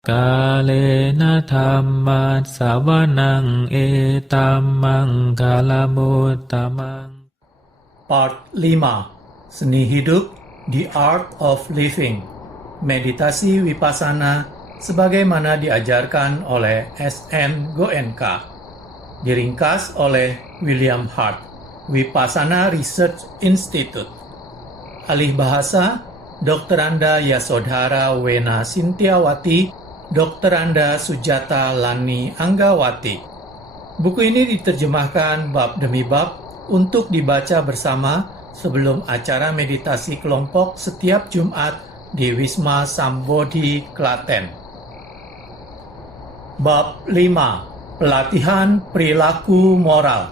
Kalena dhammat savanang etamang kalamutamang. Part 5. Seni Hidup, The Art of Living. Meditasi Vipassana sebagaimana diajarkan oleh S.N. Goenka. Diringkas oleh William Hart, Vipassana Research Institute. Alih bahasa, Dr. Anda Yasodhara Wena Sintiawati, Dr. Anda Sujata Lani Anggawati. Buku ini diterjemahkan bab demi bab untuk dibaca bersama sebelum acara meditasi kelompok setiap Jumat di Wisma Sambodhi, Klaten. Bab 5. Pelatihan Perilaku Moral.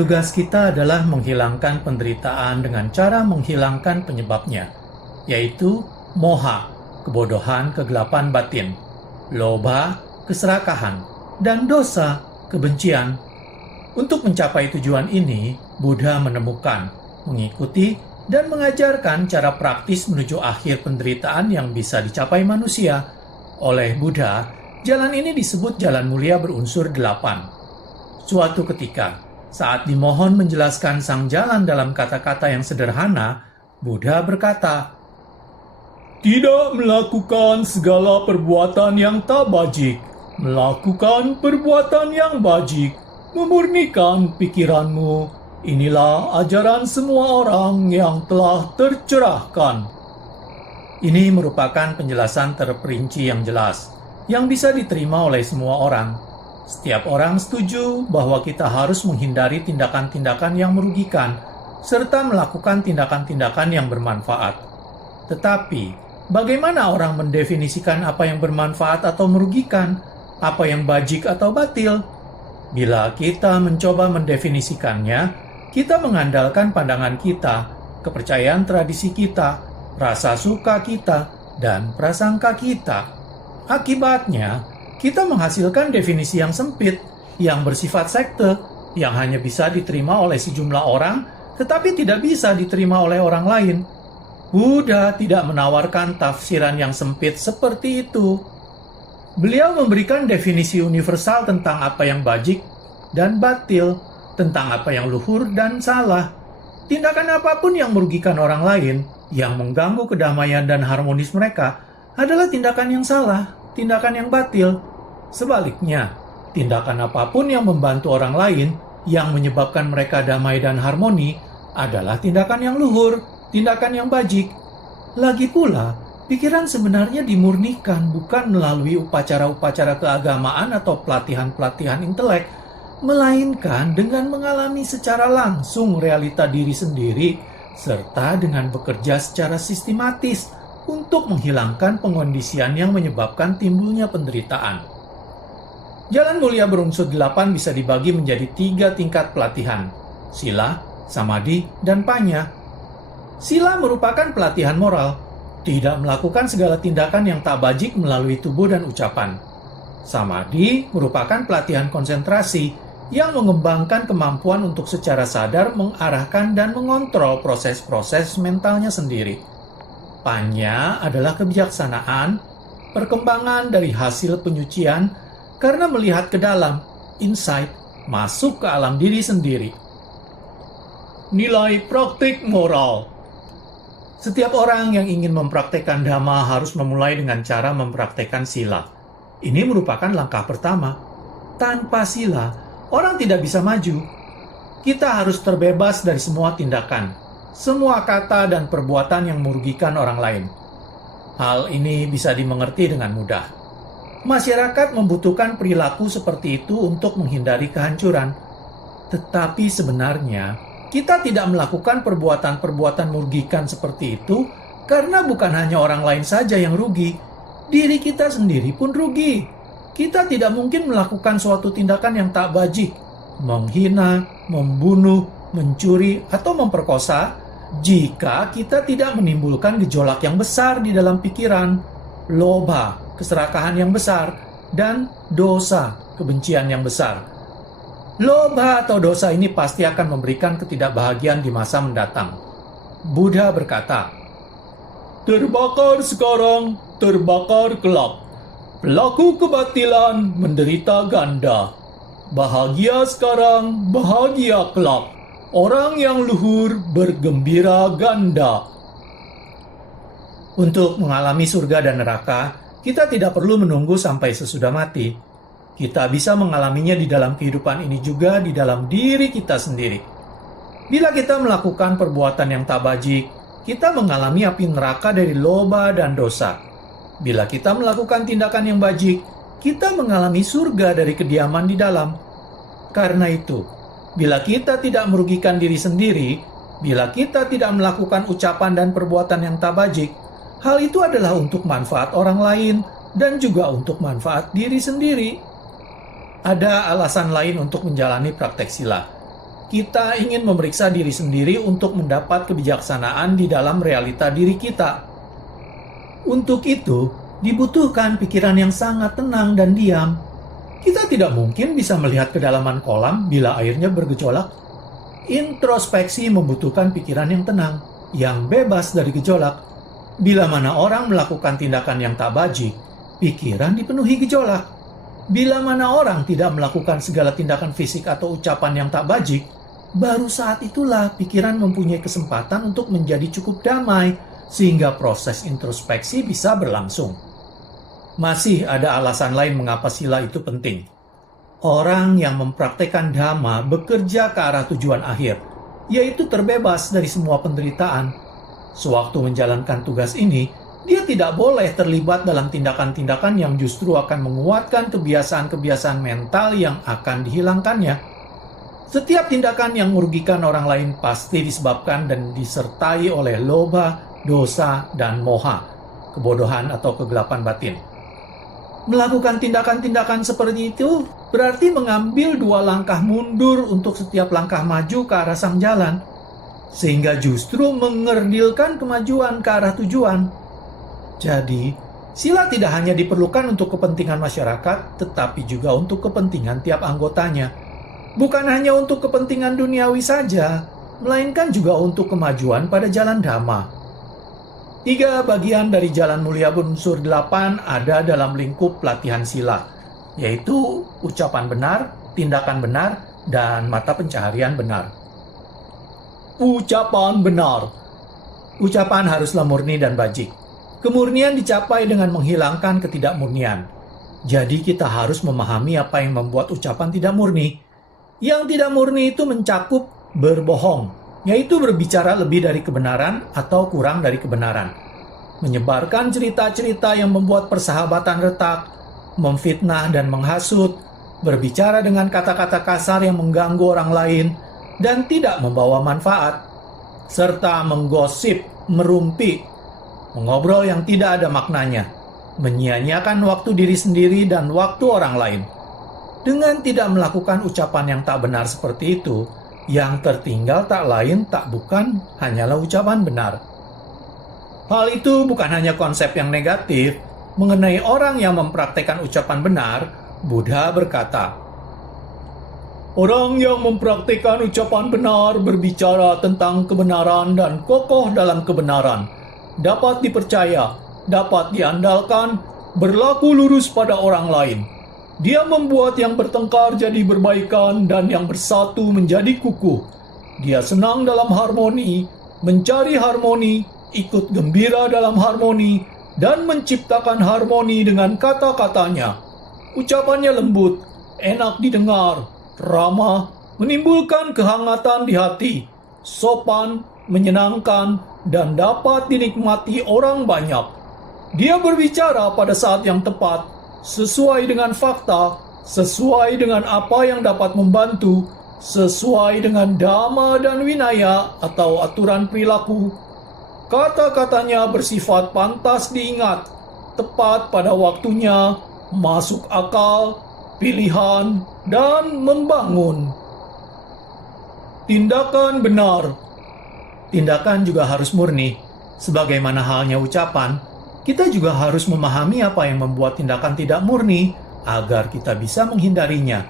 Tugas kita adalah menghilangkan penderitaan dengan cara menghilangkan penyebabnya, yaitu moha, kebodohan, kegelapan batin, loba, keserakahan, dan dosa, kebencian. Untuk mencapai tujuan ini, Buddha menemukan, mengikuti, dan mengajarkan cara praktis menuju akhir penderitaan yang bisa dicapai manusia. Oleh Buddha, jalan ini disebut jalan mulia berunsur 8. Suatu ketika, saat dimohon menjelaskan sang jalan dalam kata-kata yang sederhana, Buddha berkata, "Tidak melakukan segala perbuatan yang tak bajik, melakukan perbuatan yang bajik, memurnikan pikiranmu. Inilah ajaran semua orang yang telah tercerahkan." Ini merupakan penjelasan terperinci yang jelas, yang bisa diterima oleh semua orang. Setiap orang setuju bahwa kita harus menghindari tindakan-tindakan yang merugikan, serta melakukan tindakan-tindakan yang bermanfaat. Tetapi, bagaimana orang mendefinisikan apa yang bermanfaat atau merugikan, apa yang bajik atau batil? Bila kita mencoba mendefinisikannya, kita mengandalkan pandangan kita, kepercayaan tradisi kita, rasa suka kita, dan prasangka kita. Akibatnya, kita menghasilkan definisi yang sempit, yang bersifat sekte, yang hanya bisa diterima oleh sejumlah orang, tetapi tidak bisa diterima oleh orang lain. Buddha tidak menawarkan tafsiran yang sempit seperti itu. Beliau memberikan definisi universal tentang apa yang bajik dan batil, tentang apa yang luhur dan salah. Tindakan apapun yang merugikan orang lain, yang mengganggu kedamaian dan harmonis mereka, adalah tindakan yang salah, tindakan yang batil. Sebaliknya, tindakan apapun yang membantu orang lain, yang menyebabkan mereka damai dan harmoni, adalah tindakan yang luhur, tindakan yang bajik. Lagi pula, pikiran sebenarnya dimurnikan bukan melalui upacara-upacara keagamaan atau pelatihan-pelatihan intelek, melainkan dengan mengalami secara langsung realita diri sendiri, serta dengan bekerja secara sistematis untuk menghilangkan pengondisian yang menyebabkan timbulnya penderitaan. Jalan mulia berunsur 8 bisa dibagi menjadi 3 tingkat pelatihan: sila, samadhi, dan panya. Sila merupakan pelatihan moral, tidak melakukan segala tindakan yang tak bajik melalui tubuh dan ucapan. Samadhi merupakan pelatihan konsentrasi yang mengembangkan kemampuan untuk secara sadar mengarahkan dan mengontrol proses-proses mentalnya sendiri. Panya adalah kebijaksanaan, perkembangan dari hasil penyucian karena melihat ke dalam, insight, masuk ke alam diri sendiri. Nilai praktik moral. Setiap orang yang ingin mempraktekkan Dhamma harus memulai dengan cara mempraktekkan sila. Ini merupakan langkah pertama. Tanpa sila, orang tidak bisa maju. Kita harus terbebas dari semua tindakan, semua kata dan perbuatan yang merugikan orang lain. Hal ini bisa dimengerti dengan mudah. Masyarakat membutuhkan perilaku seperti itu untuk menghindari kehancuran. Tetapi sebenarnya, kita tidak melakukan perbuatan-perbuatan merugikan seperti itu karena bukan hanya orang lain saja yang rugi. Diri kita sendiri pun rugi. Kita tidak mungkin melakukan suatu tindakan yang tak bajik, menghina, membunuh, mencuri, atau memperkosa, jika kita tidak menimbulkan gejolak yang besar di dalam pikiran, loba, keserakahan yang besar, dan dosa, kebencian yang besar. Loba atau dosa ini pasti akan memberikan ketidakbahagiaan di masa mendatang. Buddha berkata, "Terbakar sekarang, terbakar kelak. Pelaku kebatilan menderita ganda. Bahagia sekarang, bahagia kelak. Orang yang luhur bergembira ganda. Untuk mengalami surga dan neraka, kita tidak perlu menunggu sampai sesudah mati. Kita bisa mengalaminya di dalam kehidupan ini juga di dalam diri kita sendiri. Bila kita melakukan perbuatan yang tak bajik, kita mengalami api neraka dari loba dan dosa. Bila kita melakukan tindakan yang bajik, kita mengalami surga dari kediaman di dalam. Karena itu, bila kita tidak merugikan diri sendiri, bila kita tidak melakukan ucapan dan perbuatan yang tak bajik, hal itu adalah untuk manfaat orang lain dan juga untuk manfaat diri sendiri. Ada alasan lain untuk menjalani praktek sila. Kita ingin memeriksa diri sendiri untuk mendapat kebijaksanaan di dalam realita diri kita. Untuk itu, dibutuhkan pikiran yang sangat tenang dan diam. Kita tidak mungkin bisa melihat kedalaman kolam bila airnya bergejolak. Introspeksi membutuhkan pikiran yang tenang, yang bebas dari gejolak. Bila mana orang melakukan tindakan yang tak bajik, pikiran dipenuhi gejolak. Bila mana orang tidak melakukan segala tindakan fisik atau ucapan yang tak bajik, baru saat itulah pikiran mempunyai kesempatan untuk menjadi cukup damai, sehingga proses introspeksi bisa berlangsung. Masih ada alasan lain mengapa sila itu penting. Orang yang mempraktekkan dhamma bekerja ke arah tujuan akhir, yaitu terbebas dari semua penderitaan. Sewaktu menjalankan tugas ini, dia tidak boleh terlibat dalam tindakan-tindakan yang justru akan menguatkan kebiasaan-kebiasaan mental yang akan dihilangkannya. Setiap tindakan yang merugikan orang lain pasti disebabkan dan disertai oleh loba, dosa, dan moha, kebodohan atau kegelapan batin. Melakukan tindakan-tindakan seperti itu berarti mengambil 2 langkah mundur untuk setiap langkah maju ke arah sang jalan, sehingga justru mengerdilkan kemajuan ke arah tujuan. Jadi, sila tidak hanya diperlukan untuk kepentingan masyarakat, tetapi juga untuk kepentingan tiap anggotanya. Bukan hanya untuk kepentingan duniawi saja, melainkan juga untuk kemajuan pada jalan dhamma. 3 bagian dari Jalan Mulia Berunsur 8 ada dalam lingkup pelatihan sila, yaitu ucapan benar, tindakan benar, dan mata pencaharian benar. Ucapan benar. Ucapan haruslah murni dan bajik. Kemurnian dicapai dengan menghilangkan ketidakmurnian. Jadi kita harus memahami apa yang membuat ucapan tidak murni. Yang tidak murni itu mencakup berbohong, yaitu berbicara lebih dari kebenaran atau kurang dari kebenaran, menyebarkan cerita-cerita yang membuat persahabatan retak, memfitnah dan menghasut, berbicara dengan kata-kata kasar yang mengganggu orang lain dan tidak membawa manfaat, serta menggosip, merumpi, mengobrol yang tidak ada maknanya, menyia-nyiakan waktu diri sendiri dan waktu orang lain. Dengan tidak melakukan ucapan yang tak benar seperti itu, yang tertinggal tak lain tak bukan hanyalah ucapan benar. Hal itu bukan hanya konsep yang negatif. Mengenai orang yang mempraktekkan ucapan benar, Buddha berkata, orang yang mempraktikkan ucapan benar berbicara tentang kebenaran dan kokoh dalam kebenaran, dapat dipercaya, dapat diandalkan, berlaku lurus pada orang lain. Dia membuat yang bertengkar jadi berbaikan dan yang bersatu menjadi kukuh. Dia senang dalam harmoni, mencari harmoni, ikut gembira dalam harmoni, dan menciptakan harmoni dengan kata-katanya. Ucapannya lembut, enak didengar, ramah, menimbulkan kehangatan di hati, sopan, menyenangkan, dan dapat dinikmati orang banyak. Dia berbicara pada saat yang tepat, sesuai dengan fakta, sesuai dengan apa yang dapat membantu, sesuai dengan dhamma dan winaya atau aturan perilaku. Kata-katanya bersifat pantas diingat, tepat pada waktunya, masuk akal, pilihan, dan membangun. Tindakan benar. Tindakan juga harus murni. Sebagaimana halnya ucapan, kita juga harus memahami apa yang membuat tindakan tidak murni agar kita bisa menghindarinya.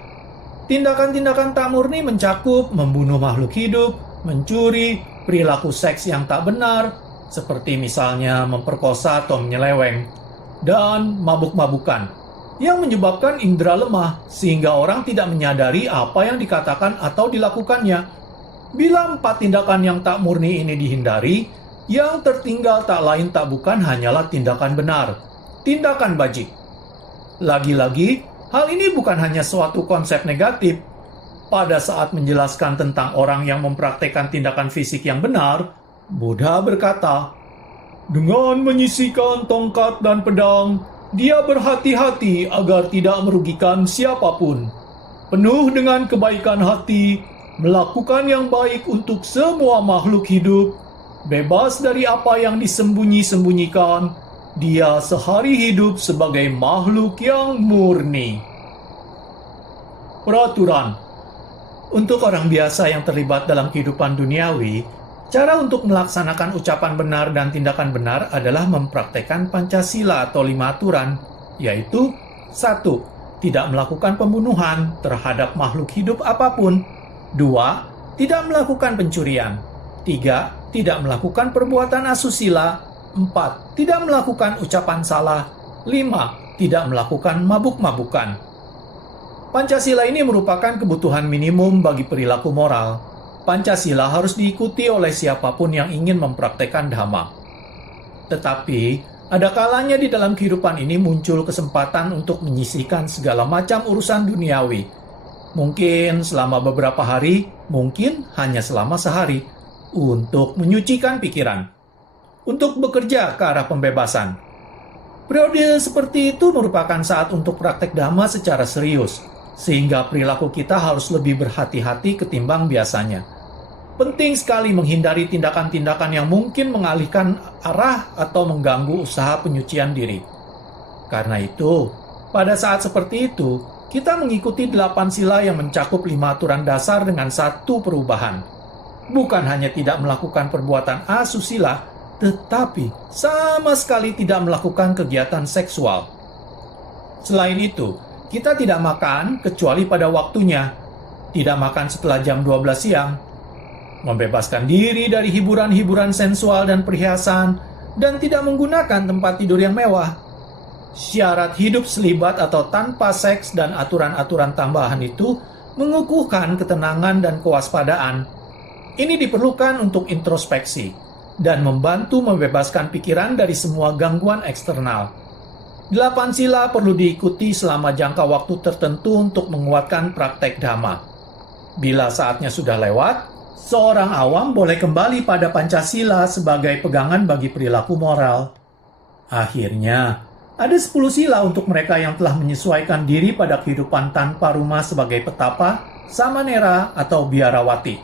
Tindakan-tindakan tak murni mencakup membunuh makhluk hidup, mencuri, perilaku seks yang tak benar, seperti misalnya memperkosa atau menyeleweng, dan mabuk-mabukan. yang menyebabkan indera lemah, sehingga orang tidak menyadari apa yang dikatakan atau dilakukannya. Bila 4 tindakan yang tak murni ini dihindari, yang tertinggal tak lain tak bukan hanyalah tindakan benar, tindakan bajik. Lagi-lagi, hal ini bukan hanya suatu konsep negatif. Pada saat menjelaskan tentang orang yang mempraktekkan tindakan fisik yang benar, Buddha berkata, "Dengan menyisihkan tongkat dan pedang, dia berhati-hati agar tidak merugikan siapapun. Penuh dengan kebaikan hati, melakukan yang baik untuk semua makhluk hidup, bebas dari apa yang disembunyi-sembunyikan, dia sehari hidup sebagai makhluk yang murni." Peraturan. Untuk orang biasa yang terlibat dalam kehidupan duniawi, cara untuk melaksanakan ucapan benar dan tindakan benar adalah mempraktekkan Pancasila atau 5 aturan, yaitu 1. Tidak melakukan pembunuhan terhadap makhluk hidup apapun. 2. Tidak melakukan pencurian. 3. Tidak melakukan perbuatan asusila. 4. Tidak melakukan ucapan salah. 5. Tidak melakukan mabuk-mabukan. Pancasila ini merupakan kebutuhan minimum bagi perilaku moral. Pancasila harus diikuti oleh siapapun yang ingin mempraktekkan Dhamma. Tetapi, ada kalanya di dalam kehidupan ini muncul kesempatan untuk menyisihkan segala macam urusan duniawi. Mungkin selama beberapa hari, mungkin hanya selama sehari, untuk menyucikan pikiran, untuk bekerja ke arah pembebasan. Periode seperti itu merupakan saat untuk praktek Dhamma secara serius, sehingga perilaku kita harus lebih berhati-hati ketimbang biasanya. Penting sekali menghindari tindakan-tindakan yang mungkin mengalihkan arah atau mengganggu usaha penyucian diri. Karena itu, pada saat seperti itu, kita mengikuti 8 sila yang mencakup 5 aturan dasar dengan 1 perubahan. Bukan hanya tidak melakukan perbuatan asusila, tetapi sama sekali tidak melakukan kegiatan seksual. Selain itu, kita tidak makan kecuali pada waktunya, tidak makan setelah jam 12 siang, membebaskan diri dari hiburan-hiburan sensual dan perhiasan, dan tidak menggunakan tempat tidur yang mewah. Syarat hidup selibat atau tanpa seks dan aturan-aturan tambahan itu mengukuhkan ketenangan dan kewaspadaan. Ini diperlukan untuk introspeksi dan membantu membebaskan pikiran dari semua gangguan eksternal. 8 sila perlu diikuti selama jangka waktu tertentu untuk menguatkan praktek Dhamma. Bila saatnya sudah lewat, seorang awam boleh kembali pada Pancasila sebagai pegangan bagi perilaku moral. Akhirnya, ada 10 sila untuk mereka yang telah menyesuaikan diri pada kehidupan tanpa rumah sebagai petapa, samanera, atau biarawati.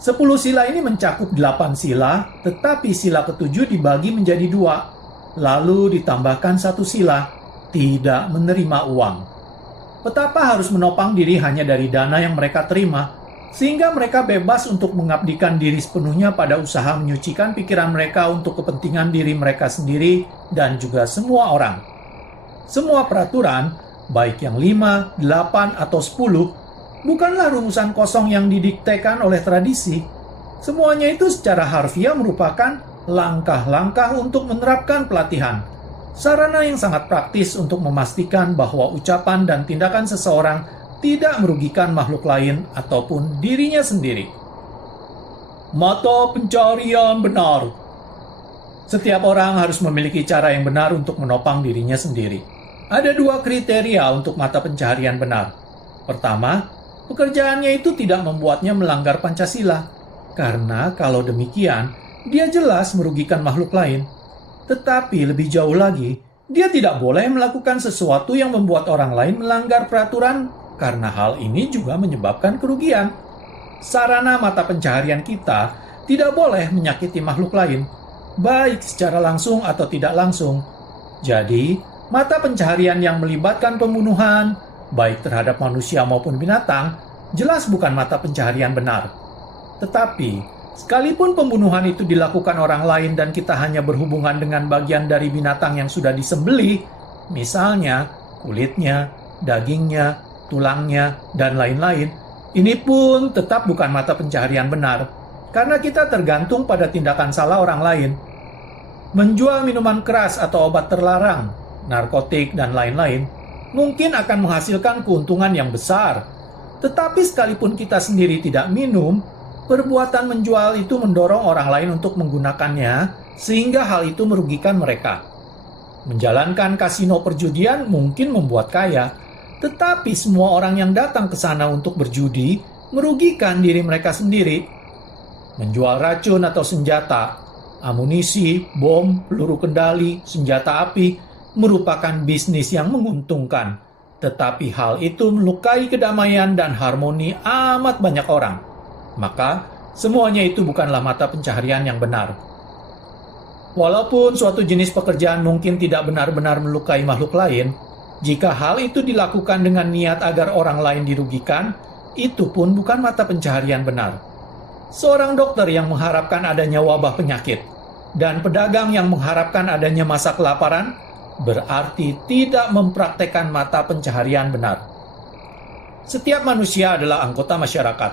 10 sila ini mencakup 8 sila, tetapi sila ke-7 dibagi menjadi 2. Lalu ditambahkan 1 sila, tidak menerima uang. Petapa harus menopang diri hanya dari dana yang mereka terima, sehingga mereka bebas untuk mengabdikan diri sepenuhnya pada usaha menyucikan pikiran mereka untuk kepentingan diri mereka sendiri dan juga semua orang. Semua peraturan, baik yang 5, 8, atau 10, bukanlah rumusan kosong yang didiktekan oleh tradisi. Semuanya itu secara harfiah merupakan langkah-langkah untuk menerapkan pelatihan, sarana yang sangat praktis untuk memastikan bahwa ucapan dan tindakan seseorang tidak merugikan makhluk lain ataupun dirinya sendiri. Mata pencarian benar. Setiap orang harus memiliki cara yang benar untuk menopang dirinya sendiri. Ada 2 kriteria untuk mata pencaharian benar. Pertama, pekerjaannya itu tidak membuatnya melanggar Pancasila, karena kalau demikian, dia jelas merugikan makhluk lain. Tetapi lebih jauh lagi, dia tidak boleh melakukan sesuatu yang membuat orang lain melanggar peraturan, karena hal ini juga menyebabkan kerugian. Sarana mata pencaharian kita tidak boleh menyakiti makhluk lain, baik secara langsung atau tidak langsung. Jadi, mata pencaharian yang melibatkan pembunuhan, baik terhadap manusia maupun binatang, jelas bukan mata pencaharian benar. Tetapi, sekalipun pembunuhan itu dilakukan orang lain dan kita hanya berhubungan dengan bagian dari binatang yang sudah disembelih, misalnya kulitnya, dagingnya, tulangnya, dan lain-lain, ini pun tetap bukan mata pencaharian benar, karena kita tergantung pada tindakan salah orang lain. Menjual minuman keras atau obat terlarang, narkotik, dan lain-lain, mungkin akan menghasilkan keuntungan yang besar. Tetapi sekalipun kita sendiri tidak minum, perbuatan menjual itu mendorong orang lain untuk menggunakannya, sehingga hal itu merugikan mereka. Menjalankan kasino perjudian mungkin membuat kaya, tetapi semua orang yang datang ke sana untuk berjudi merugikan diri mereka sendiri. Menjual racun atau senjata, amunisi, bom, peluru kendali, senjata api merupakan bisnis yang menguntungkan. Tetapi hal itu melukai kedamaian dan harmoni amat banyak orang. Maka, semuanya itu bukanlah mata pencaharian yang benar. Walaupun suatu jenis pekerjaan mungkin tidak benar-benar melukai makhluk lain, jika hal itu dilakukan dengan niat agar orang lain dirugikan, itu pun bukan mata pencaharian benar. Seorang dokter yang mengharapkan adanya wabah penyakit, dan pedagang yang mengharapkan adanya masa kelaparan, berarti tidak mempraktekkan mata pencaharian benar. Setiap manusia adalah anggota masyarakat.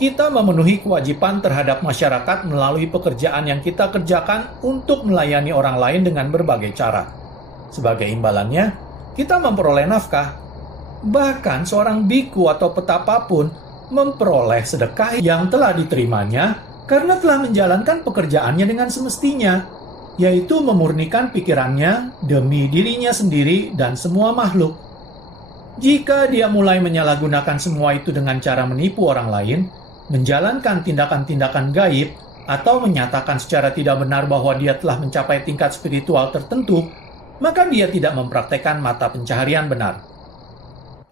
Kita memenuhi kewajiban terhadap masyarakat melalui pekerjaan yang kita kerjakan untuk melayani orang lain dengan berbagai cara. Sebagai imbalannya, kita memperoleh nafkah. Bahkan seorang biku atau petapa pun memperoleh sedekah yang telah diterimanya karena telah menjalankan pekerjaannya dengan semestinya, yaitu memurnikan pikirannya demi dirinya sendiri dan semua makhluk. Jika dia mulai menyalahgunakan semua itu dengan cara menipu orang lain, menjalankan tindakan-tindakan gaib, atau menyatakan secara tidak benar bahwa dia telah mencapai tingkat spiritual tertentu, maka dia tidak mempraktekkan mata pencaharian benar.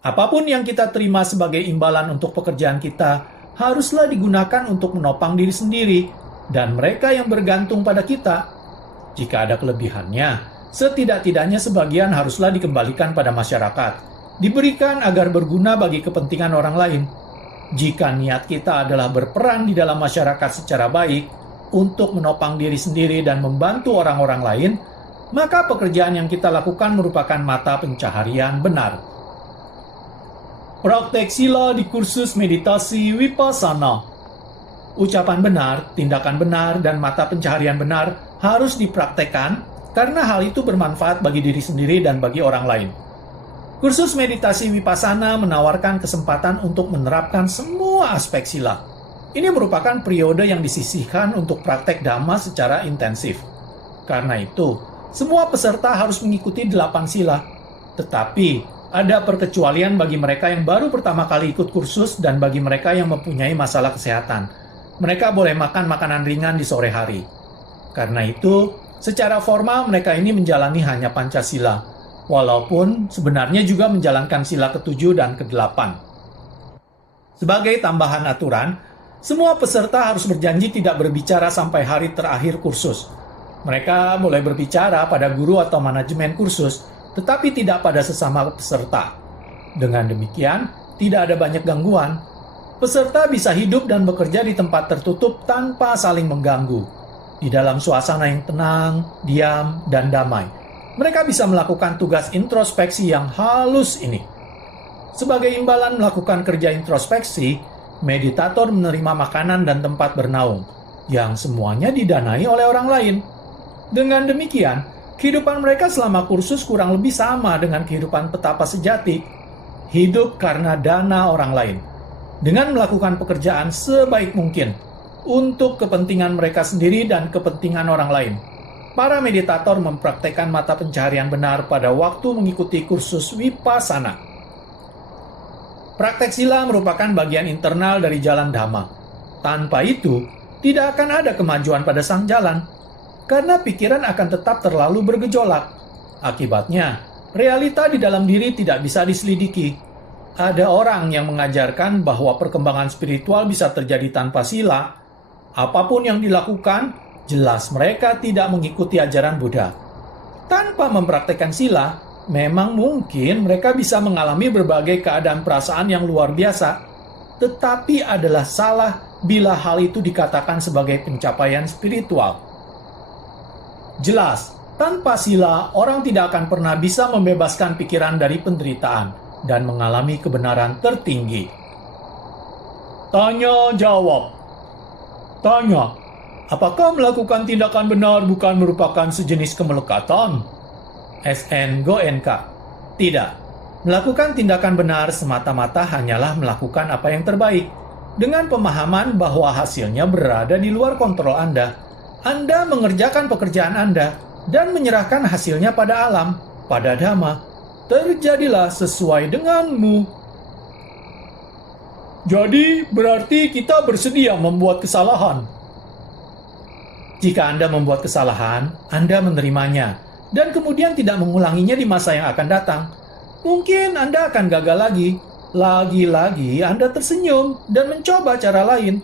Apapun yang kita terima sebagai imbalan untuk pekerjaan kita, haruslah digunakan untuk menopang diri sendiri dan mereka yang bergantung pada kita. Jika ada kelebihannya, setidak-tidaknya sebagian haruslah dikembalikan pada masyarakat, diberikan agar berguna bagi kepentingan orang lain. Jika niat kita adalah berperan di dalam masyarakat secara baik, untuk menopang diri sendiri dan membantu orang-orang lain, maka pekerjaan yang kita lakukan merupakan mata pencaharian benar. Praktek sila di kursus meditasi Vipassana. Ucapan benar, tindakan benar, dan mata pencaharian benar harus dipraktekkan karena hal itu bermanfaat bagi diri sendiri dan bagi orang lain. Kursus meditasi Vipassana menawarkan kesempatan untuk menerapkan semua aspek sila. Ini merupakan periode yang disisihkan untuk praktek Dhamma secara intensif. Karena itu, semua peserta harus mengikuti 8 sila. Tetapi, ada perkecualian bagi mereka yang baru pertama kali ikut kursus dan bagi mereka yang mempunyai masalah kesehatan. Mereka boleh makan makanan ringan di sore hari. Karena itu, secara formal mereka ini menjalani hanya Pancasila, walaupun sebenarnya juga menjalankan sila ke-7 dan ke-8. Sebagai tambahan aturan, semua peserta harus berjanji tidak berbicara sampai hari terakhir kursus. Mereka boleh berbicara pada guru atau manajemen kursus, tetapi tidak pada sesama peserta. Dengan demikian, tidak ada banyak gangguan. Peserta bisa hidup dan bekerja di tempat tertutup tanpa saling mengganggu, di dalam suasana yang tenang, diam, dan damai. Mereka bisa melakukan tugas introspeksi yang halus ini. Sebagai imbalan melakukan kerja introspeksi, meditator menerima makanan dan tempat bernaung, yang semuanya didanai oleh orang lain. Dengan demikian, kehidupan mereka selama kursus kurang lebih sama dengan kehidupan petapa sejati. Hidup karena dana orang lain. Dengan melakukan pekerjaan sebaik mungkin untuk kepentingan mereka sendiri dan kepentingan orang lain. Para meditator mempraktekkan mata pencaharian benar pada waktu mengikuti kursus Vipassana. Praktek sila merupakan bagian internal dari jalan Dhamma. Tanpa itu, tidak akan ada kemajuan pada sang jalan. Karena pikiran akan tetap terlalu bergejolak. Akibatnya, realita di dalam diri tidak bisa diselidiki. Ada orang yang mengajarkan bahwa perkembangan spiritual bisa terjadi tanpa sila. Apapun yang dilakukan, jelas mereka tidak mengikuti ajaran Buddha. Tanpa mempraktekkan sila, memang mungkin mereka bisa mengalami berbagai keadaan perasaan yang luar biasa. Tetapi adalah salah bila hal itu dikatakan sebagai pencapaian spiritual. Jelas, tanpa sila, orang tidak akan pernah bisa membebaskan pikiran dari penderitaan dan mengalami kebenaran tertinggi. Tanya jawab. Tanya, apakah melakukan tindakan benar bukan merupakan sejenis kemelekatan? SN Goenka. Tidak. Melakukan tindakan benar semata-mata hanyalah melakukan apa yang terbaik. Dengan pemahaman bahwa hasilnya berada di luar kontrol Anda mengerjakan pekerjaan Anda dan menyerahkan hasilnya pada alam, pada Dhamma. Terjadilah sesuai denganmu. Jadi, berarti kita bersedia membuat kesalahan. Jika Anda membuat kesalahan, Anda menerimanya, dan kemudian tidak mengulanginya di masa yang akan datang. Mungkin Anda akan gagal lagi. Lagi-lagi Anda tersenyum dan mencoba cara lain.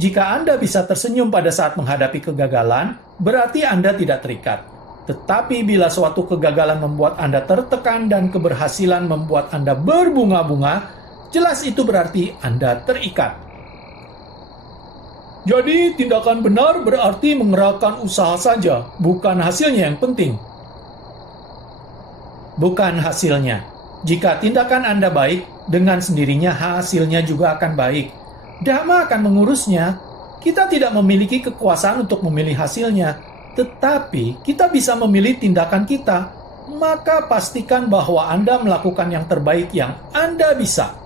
Jika Anda bisa tersenyum pada saat menghadapi kegagalan, berarti Anda tidak terikat. Tetapi bila suatu kegagalan membuat Anda tertekan dan keberhasilan membuat Anda berbunga-bunga, jelas itu berarti Anda terikat. Jadi, tindakan benar berarti mengerahkan usaha saja, bukan hasilnya yang penting. Bukan hasilnya. Jika tindakan Anda baik, dengan sendirinya hasilnya juga akan baik. Dhamma akan mengurusnya. Kita tidak memiliki kekuasaan untuk memilih hasilnya, tetapi kita bisa memilih tindakan kita. Maka pastikan bahwa Anda melakukan yang terbaik yang Anda bisa.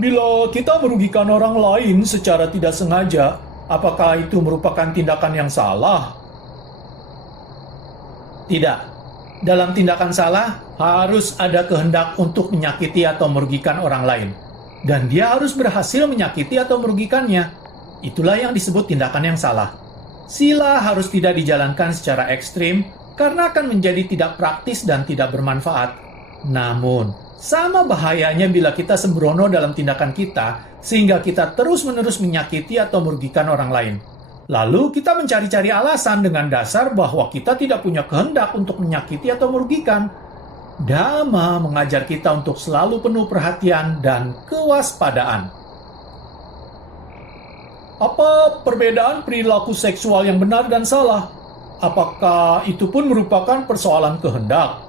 Bila kita merugikan orang lain secara tidak sengaja, apakah itu merupakan tindakan yang salah? Tidak. Dalam tindakan salah, harus ada kehendak untuk menyakiti atau merugikan orang lain. Dan dia harus berhasil menyakiti atau merugikannya. Itulah yang disebut tindakan yang salah. Sila harus tidak dijalankan secara ekstrim, karena akan menjadi tidak praktis dan tidak bermanfaat. Namun, sama bahayanya bila kita sembrono dalam tindakan kita, sehingga kita terus-menerus menyakiti atau merugikan orang lain. Lalu kita mencari-cari alasan dengan dasar bahwa kita tidak punya kehendak untuk menyakiti atau merugikan. Dhamma mengajar kita untuk selalu penuh perhatian dan kewaspadaan. Apa perbedaan perilaku seksual yang benar dan salah? Apakah itu pun merupakan persoalan kehendak?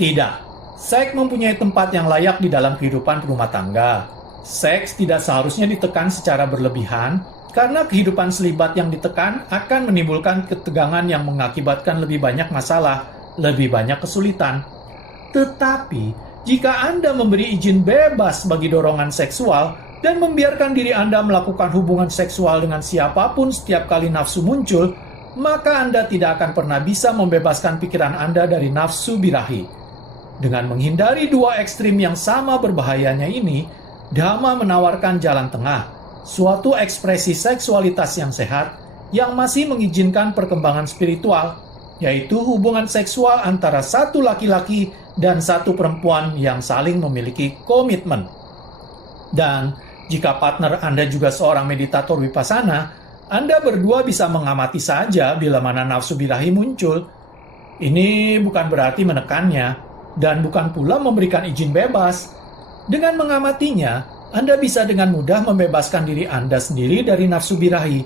Tidak. Seks mempunyai tempat yang layak di dalam kehidupan rumah tangga. Seks tidak seharusnya ditekan secara berlebihan, karena kehidupan selibat yang ditekan akan menimbulkan ketegangan yang mengakibatkan lebih banyak masalah, lebih banyak kesulitan. Tetapi, jika Anda memberi izin bebas bagi dorongan seksual dan membiarkan diri Anda melakukan hubungan seksual dengan siapapun setiap kali nafsu muncul, maka Anda tidak akan pernah bisa membebaskan pikiran Anda dari nafsu birahi. Dengan menghindari dua ekstrim yang sama berbahayanya ini, Dhamma menawarkan jalan tengah, suatu ekspresi seksualitas yang sehat yang masih mengizinkan perkembangan spiritual, yaitu hubungan seksual antara satu laki-laki dan satu perempuan yang saling memiliki komitmen. Dan jika partner Anda juga seorang meditator vipassana, Anda berdua bisa mengamati saja bila mana nafsu birahi muncul. Ini bukan berarti menekannya, dan bukan pula memberikan izin bebas. Dengan mengamatinya, Anda bisa dengan mudah membebaskan diri Anda sendiri dari nafsu birahi.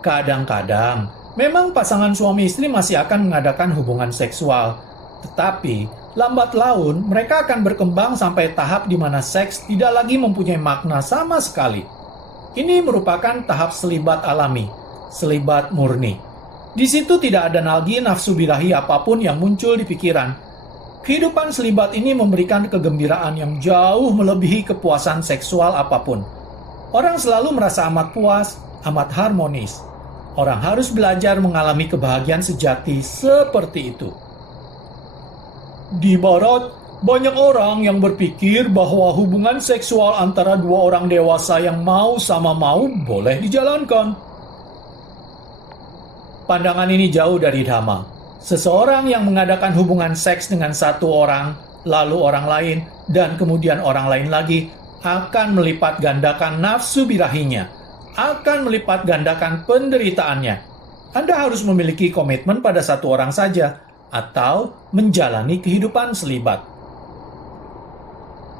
Kadang-kadang, memang pasangan suami istri masih akan mengadakan hubungan seksual. Tetapi, lambat laun mereka akan berkembang sampai tahap di mana seks tidak lagi mempunyai makna sama sekali. Ini merupakan tahap selibat alami, selibat murni. Di situ tidak ada lagi nafsu birahi apapun yang muncul di pikiran. Kehidupan selibat ini memberikan kegembiraan yang jauh melebihi kepuasan seksual apapun. Orang selalu merasa amat puas, amat harmonis. Orang harus belajar mengalami kebahagiaan sejati seperti itu. Di Barat, banyak orang yang berpikir bahwa hubungan seksual antara dua orang dewasa yang mau sama mau boleh dijalankan. Pandangan ini jauh dari Dhamma. Seseorang yang mengadakan hubungan seks dengan satu orang, lalu orang lain, dan kemudian orang lain lagi, akan melipat gandakan nafsu birahinya, akan melipat gandakan penderitaannya. Anda harus memiliki komitmen pada satu orang saja, atau menjalani kehidupan selibat.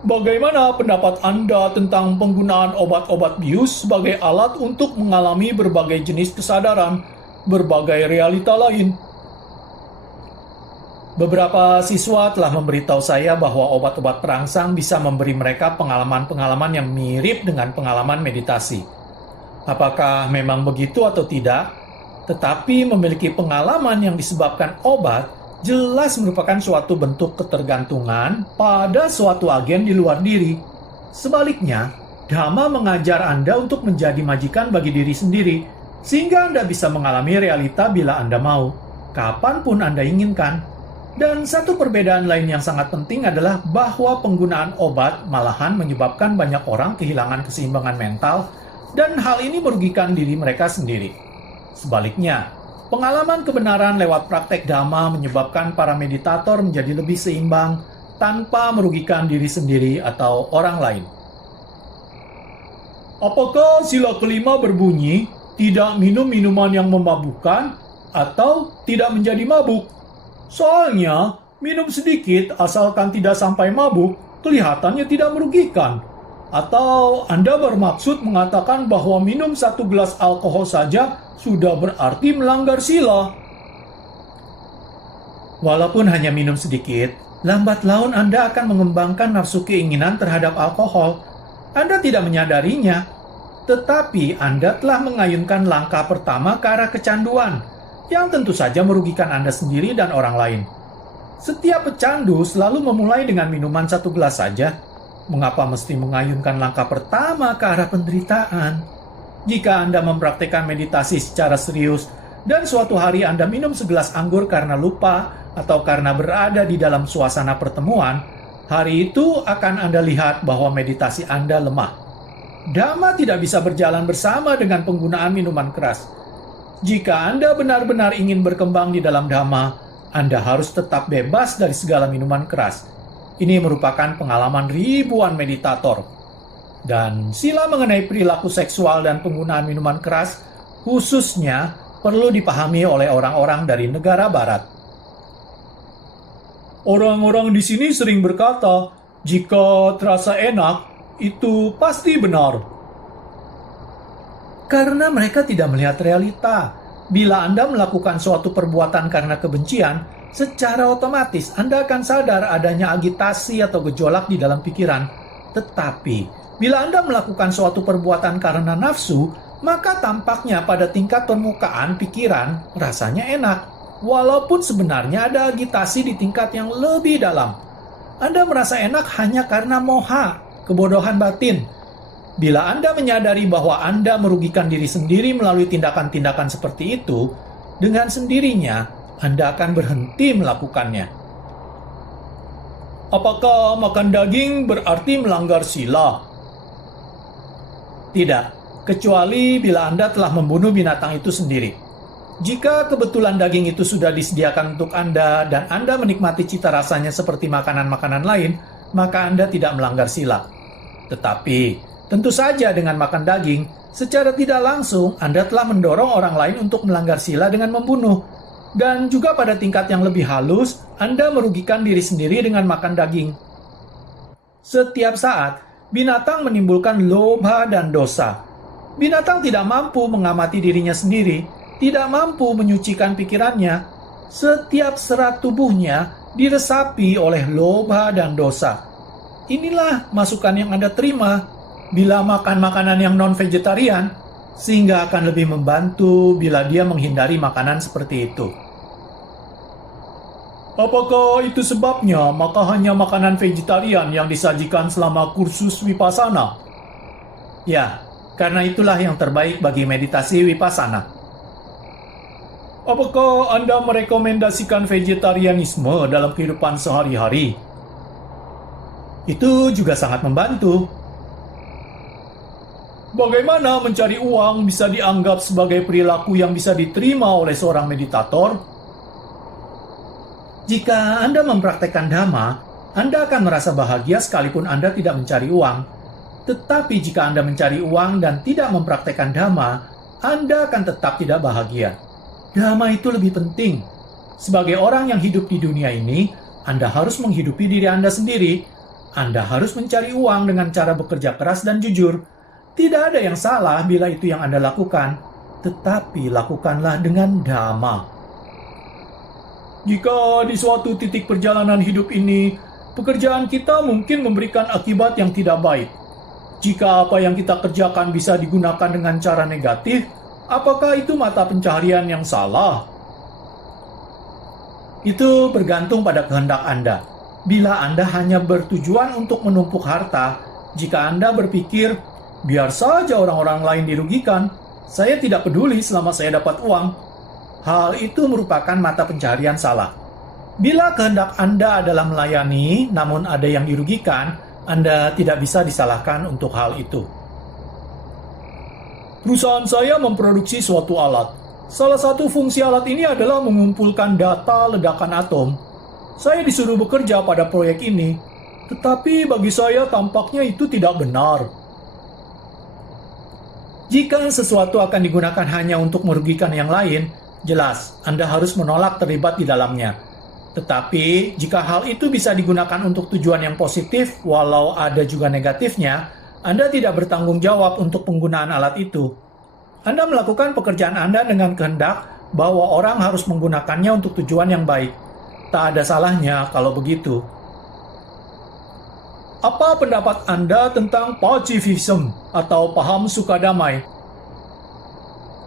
Bagaimana pendapat Anda tentang penggunaan obat-obat bius sebagai alat untuk mengalami berbagai jenis kesadaran, berbagai realita lain? Beberapa siswa telah memberitahu saya bahwa obat-obat perangsang bisa memberi mereka pengalaman-pengalaman yang mirip dengan pengalaman meditasi. Apakah memang begitu atau tidak? Tetapi memiliki pengalaman yang disebabkan obat jelas merupakan suatu bentuk ketergantungan pada suatu agen di luar diri. Sebaliknya, Dhamma mengajar Anda untuk menjadi majikan bagi diri sendiri, sehingga Anda bisa mengalami realita bila Anda mau, kapanpun Anda inginkan. Dan satu perbedaan lain yang sangat penting adalah bahwa penggunaan obat malahan menyebabkan banyak orang kehilangan keseimbangan mental, dan hal ini merugikan diri mereka sendiri. Sebaliknya, pengalaman kebenaran lewat praktek Dhamma menyebabkan para meditator menjadi lebih seimbang tanpa merugikan diri sendiri atau orang lain. Apakah sila kelima berbunyi tidak minum minuman yang memabukkan atau tidak menjadi mabuk? Soalnya, minum sedikit asalkan tidak sampai mabuk kelihatannya tidak merugikan. Atau Anda bermaksud mengatakan bahwa minum 1 gelas alkohol saja sudah berarti melanggar sila? Walaupun hanya minum sedikit, lambat laun Anda akan mengembangkan nafsu keinginan terhadap alkohol. Anda tidak menyadarinya, tetapi Anda telah mengayunkan langkah pertama ke arah kecanduan, yang tentu saja merugikan Anda sendiri dan orang lain. Setiap pecandu selalu memulai dengan minuman 1 gelas saja. Mengapa mesti mengayunkan langkah pertama ke arah penderitaan? Jika Anda mempraktikkan meditasi secara serius, dan suatu hari Anda minum segelas anggur karena lupa atau karena berada di dalam suasana pertemuan, hari itu akan Anda lihat bahwa meditasi Anda lemah. Dhamma tidak bisa berjalan bersama dengan penggunaan minuman keras. Jika Anda benar-benar ingin berkembang di dalam Dhamma, Anda harus tetap bebas dari segala minuman keras. Ini merupakan pengalaman ribuan meditator. Dan sila mengenai perilaku seksual dan penggunaan minuman keras, khususnya perlu dipahami oleh orang-orang dari negara barat. Orang-orang di sini sering berkata, jika terasa enak, itu pasti benar. Karena mereka tidak melihat realita. Bila Anda melakukan suatu perbuatan karena kebencian, secara otomatis Anda akan sadar adanya agitasi atau gejolak di dalam pikiran. Tetapi, bila Anda melakukan suatu perbuatan karena nafsu, maka tampaknya pada tingkat permukaan pikiran rasanya enak. Walaupun sebenarnya ada agitasi di tingkat yang lebih dalam. Anda merasa enak hanya karena moha, kebodohan batin. Bila Anda menyadari bahwa Anda merugikan diri sendiri melalui tindakan-tindakan seperti itu, dengan sendirinya Anda akan berhenti melakukannya. Apakah makan daging berarti melanggar sila? Tidak, kecuali bila Anda telah membunuh binatang itu sendiri. Jika kebetulan daging itu sudah disediakan untuk Anda dan Anda menikmati cita rasanya seperti makanan-makanan lain, maka Anda tidak melanggar sila. Tetapi, tentu saja dengan makan daging, secara tidak langsung Anda telah mendorong orang lain untuk melanggar sila dengan membunuh. Dan juga pada tingkat yang lebih halus, Anda merugikan diri sendiri dengan makan daging. Setiap saat, binatang menimbulkan lobha dan dosa. Binatang tidak mampu mengamati dirinya sendiri, tidak mampu menyucikan pikirannya. Setiap serat tubuhnya diresapi oleh lobha dan dosa. Inilah masukan yang Anda terima bila makan makanan yang non-vegetarian, sehingga akan lebih membantu bila dia menghindari makanan seperti itu. Apakah itu sebabnya maka hanya makanan vegetarian yang disajikan selama kursus Vipassana? Ya, karena itulah yang terbaik bagi meditasi Vipassana. Apakah Anda merekomendasikan vegetarianisme dalam kehidupan sehari-hari? Itu juga sangat membantu. Bagaimana mencari uang bisa dianggap sebagai perilaku yang bisa diterima oleh seorang meditator? Jika Anda mempraktekkan Dhamma, Anda akan merasa bahagia sekalipun Anda tidak mencari uang. Tetapi jika Anda mencari uang dan tidak mempraktekkan Dhamma, Anda akan tetap tidak bahagia. Dhamma itu lebih penting. Sebagai orang yang hidup di dunia ini, Anda harus menghidupi diri Anda sendiri. Anda harus mencari uang dengan cara bekerja keras dan jujur. Tidak ada yang salah bila itu yang Anda lakukan, tetapi lakukanlah dengan Dhamma. Jika di suatu titik perjalanan hidup ini, pekerjaan kita mungkin memberikan akibat yang tidak baik. Jika apa yang kita kerjakan bisa digunakan dengan cara negatif, apakah itu mata pencaharian yang salah? Itu bergantung pada kehendak Anda. Bila Anda hanya bertujuan untuk menumpuk harta, jika Anda berpikir, biar saja orang-orang lain dirugikan, saya tidak peduli selama saya dapat uang, hal itu merupakan mata pencaharian salah. Bila kehendak Anda adalah melayani, namun ada yang dirugikan, Anda tidak bisa disalahkan untuk hal itu. Perusahaan saya memproduksi suatu alat. Salah satu fungsi alat ini adalah mengumpulkan data ledakan atom. Saya disuruh bekerja pada proyek ini, tetapi bagi saya tampaknya itu tidak benar. Jika sesuatu akan digunakan hanya untuk merugikan yang lain, jelas Anda harus menolak terlibat di dalamnya. Tetapi, jika hal itu bisa digunakan untuk tujuan yang positif, walau ada juga negatifnya, Anda tidak bertanggung jawab untuk penggunaan alat itu. Anda melakukan pekerjaan Anda dengan kehendak bahwa orang harus menggunakannya untuk tujuan yang baik. Tak ada salahnya kalau begitu. Apa pendapat Anda tentang pacifism atau paham sukadamai?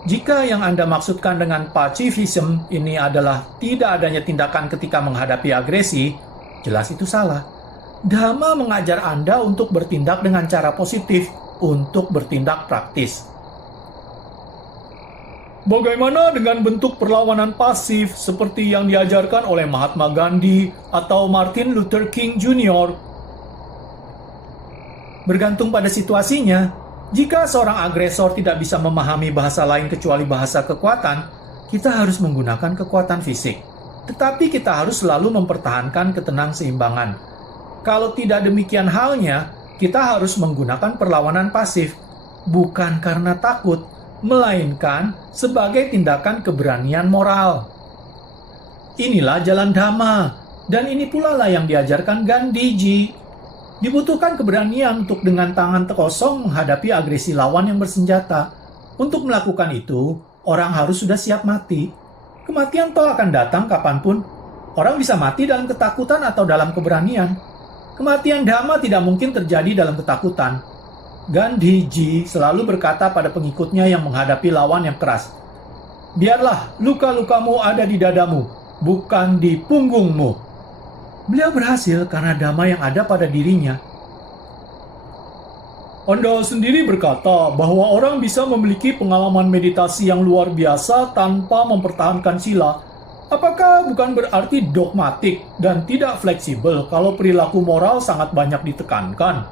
Jika yang Anda maksudkan dengan pacifism ini adalah tidak adanya tindakan ketika menghadapi agresi, jelas itu salah. Dhamma mengajar Anda untuk bertindak dengan cara positif, untuk bertindak praktis. Bagaimana dengan bentuk perlawanan pasif seperti yang diajarkan oleh Mahatma Gandhi atau Martin Luther King Jr.? Bergantung pada situasinya. Jika seorang agresor tidak bisa memahami bahasa lain kecuali bahasa kekuatan, kita harus menggunakan kekuatan fisik. Tetapi kita harus selalu mempertahankan ketenangseimbangan. Kalau tidak demikian halnya, kita harus menggunakan perlawanan pasif, bukan karena takut, melainkan sebagai tindakan keberanian moral. Inilah jalan Dhamma, dan ini pula lah yang diajarkan Gandhiji. Dibutuhkan keberanian untuk dengan tangan kosong menghadapi agresi lawan yang bersenjata. Untuk melakukan itu, orang harus sudah siap mati. Kematian toh akan datang kapanpun. Orang bisa mati dalam ketakutan atau dalam keberanian. Kematian Dhamma tidak mungkin terjadi dalam ketakutan. Gandhiji selalu berkata pada pengikutnya yang menghadapi lawan yang keras, "Biarlah luka-lukamu ada di dadamu, bukan di punggungmu." Beliau berhasil karena Dhamma yang ada pada dirinya. Anda sendiri berkata bahwa orang bisa memiliki pengalaman meditasi yang luar biasa tanpa mempertahankan sila. Apakah bukan berarti dogmatik dan tidak fleksibel kalau perilaku moral sangat banyak ditekankan?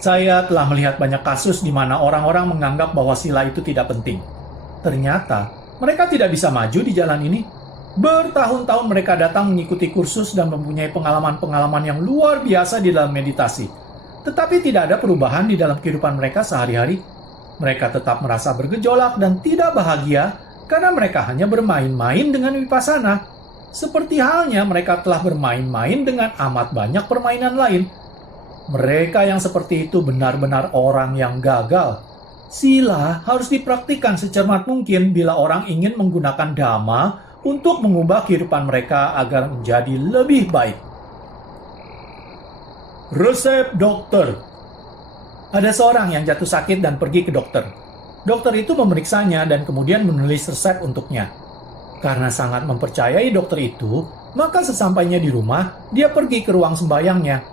Saya telah melihat banyak kasus di mana orang-orang menganggap bahwa sila itu tidak penting. Ternyata, mereka tidak bisa maju di jalan ini. Bertahun-tahun mereka datang mengikuti kursus dan mempunyai pengalaman-pengalaman yang luar biasa di dalam meditasi. Tetapi tidak ada perubahan di dalam kehidupan mereka sehari-hari. Mereka tetap merasa bergejolak dan tidak bahagia karena mereka hanya bermain-main dengan vipassana. Seperti halnya mereka telah bermain-main dengan amat banyak permainan lain. Mereka yang seperti itu benar-benar orang yang gagal. Sila harus dipraktikkan secermat mungkin bila orang ingin menggunakan Dhamma untuk mengubah kehidupan mereka agar menjadi lebih baik. Resep dokter. Ada seorang yang jatuh sakit dan pergi ke dokter. Dokter itu memeriksanya dan kemudian menulis resep untuknya. Karena sangat mempercayai dokter itu, maka sesampainya di rumah, dia pergi ke ruang sembayangnya.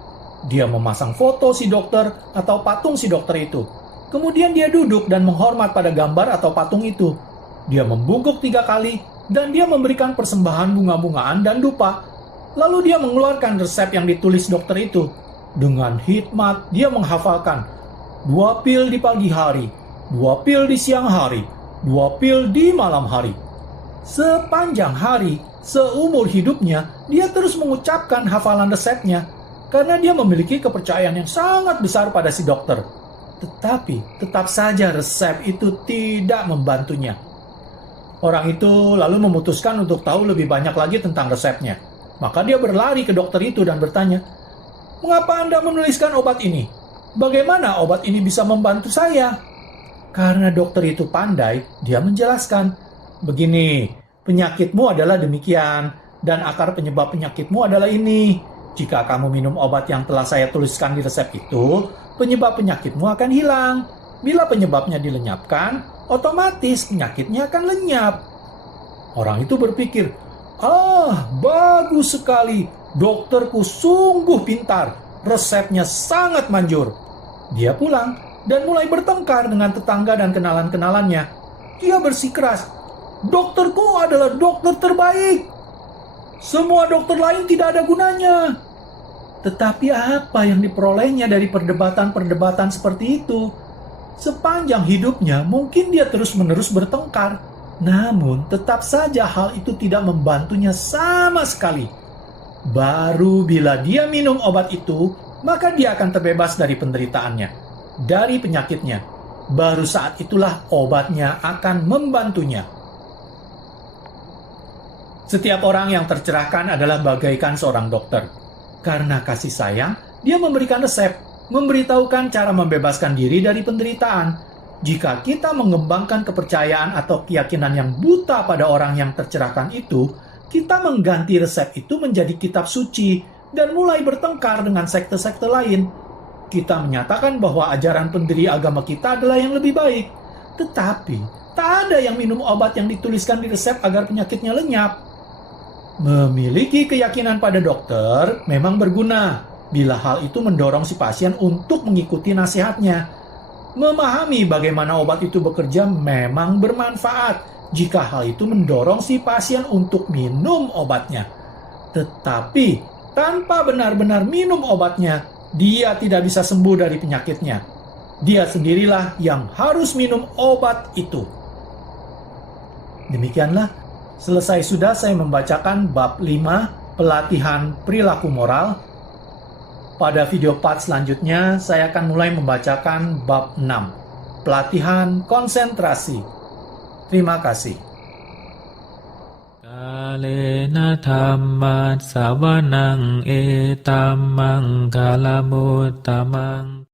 Dia memasang foto si dokter atau patung si dokter itu. Kemudian dia duduk dan menghormat pada gambar atau patung itu. Dia membungkuk 3 kali, dan dia memberikan persembahan bunga-bungaan dan dupa. Lalu dia mengeluarkan resep yang ditulis dokter itu. Dengan hikmat, dia menghafalkan 2 pil di pagi hari, 2 pil di siang hari, 2 pil di malam hari. Sepanjang hari, seumur hidupnya, dia terus mengucapkan hafalan resepnya, karena dia memiliki kepercayaan yang sangat besar pada si dokter. Tetapi, tetap saja resep itu tidak membantunya. Orang itu lalu memutuskan untuk tahu lebih banyak lagi tentang resepnya. Maka dia berlari ke dokter itu dan bertanya, "Mengapa Anda menuliskan obat ini? Bagaimana obat ini bisa membantu saya?" Karena dokter itu pandai, dia menjelaskan, "Begini, penyakitmu adalah demikian, dan akar penyebab penyakitmu adalah ini. Jika kamu minum obat yang telah saya tuliskan di resep itu, penyebab penyakitmu akan hilang. Bila penyebabnya dilenyapkan, otomatis penyakitnya akan lenyap." Orang itu berpikir, bagus sekali, dokterku sungguh pintar, resepnya sangat manjur. Dia pulang dan mulai bertengkar dengan tetangga dan kenalan-kenalannya. Dia bersikeras, dokterku adalah dokter terbaik. Semua dokter lain tidak ada gunanya. Tetapi apa yang diperolehnya dari perdebatan-perdebatan seperti itu? Sepanjang hidupnya mungkin dia terus-menerus bertengkar. Namun tetap saja hal itu tidak membantunya sama sekali. Baru bila dia minum obat itu, maka dia akan terbebas dari penderitaannya, dari penyakitnya. Baru saat itulah obatnya akan membantunya. Setiap orang yang tercerahkan adalah bagaikan seorang dokter. Karena kasih sayang, dia memberikan resep, memberitahukan cara membebaskan diri dari penderitaan. Jika kita mengembangkan kepercayaan atau keyakinan yang buta pada orang yang tercerahkan itu, kita mengganti resep itu menjadi kitab suci dan mulai bertengkar dengan sekte-sekte lain. Kita menyatakan bahwa ajaran pendiri agama kita adalah yang lebih baik. Tetapi, tak ada yang minum obat yang dituliskan di resep agar penyakitnya lenyap. Memiliki keyakinan pada dokter memang berguna bila hal itu mendorong si pasien untuk mengikuti nasihatnya. Memahami bagaimana obat itu bekerja memang bermanfaat jika hal itu mendorong si pasien untuk minum obatnya. Tetapi tanpa benar-benar minum obatnya, dia tidak bisa sembuh dari penyakitnya. Dia sendirilah yang harus minum obat itu. Demikianlah, selesai sudah saya membacakan bab 5, pelatihan perilaku moral. Pada video part selanjutnya, saya akan mulai membacakan bab 6, pelatihan konsentrasi. Terima kasih. Kalena dhamma savanang etammang kalamutamang